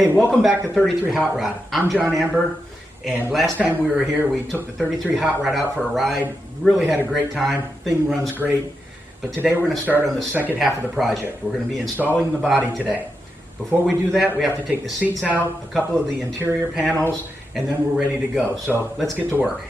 Hey, welcome back to 33 Hot Rod. I'm John Amber, and last time we were here, we took the 33 Hot Rod out for a ride. Really had a great time. Thing runs great. But today we're going to start on the second half of the project. We're going to be installing the body today. Before we do that, we have to take the seats out, a couple of the interior panels, and then we're ready to go. So let's get to work.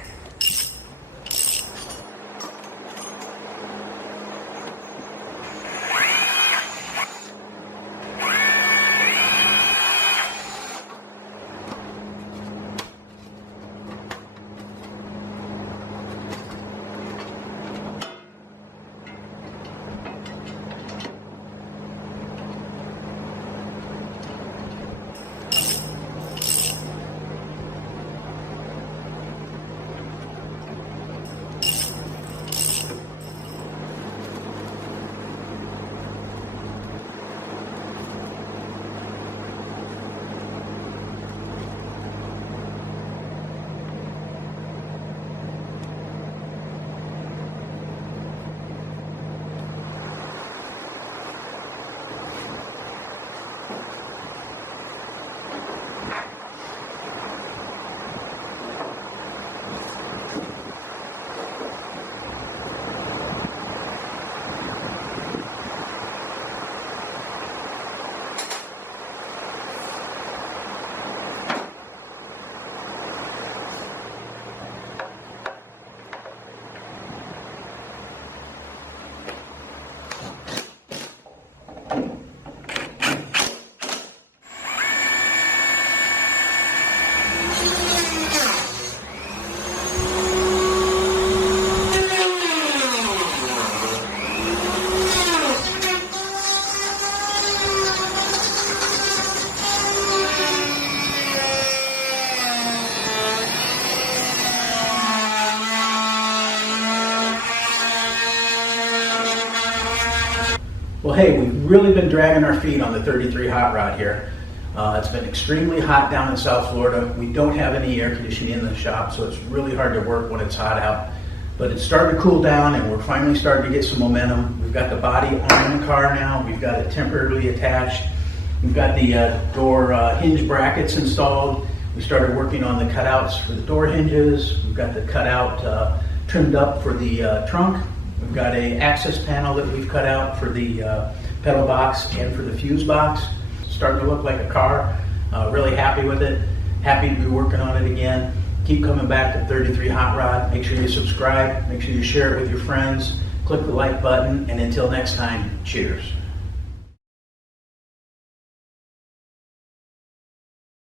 Well, hey, we've really been dragging our feet on the 33 Hot Rod here. It's been extremely hot down in South Florida. We don't have any air conditioning in the shop, so it's really hard to work when it's hot out. But it's starting to cool down, and we're finally starting to get some momentum. We've got the body on the car now. We've got it temporarily attached. We've got the door hinge brackets installed. We started working on the cutouts for the door hinges. We've got the cutout trimmed up for the trunk. We've got an access panel that we've cut out for the pedal box and for the fuse box. Starting to look like a car. Really happy with it. Happy to be working on it again. Keep coming back to 33 Hot Rod. Make sure you subscribe. Make sure you share it with your friends. Click the like button. And until next time, cheers.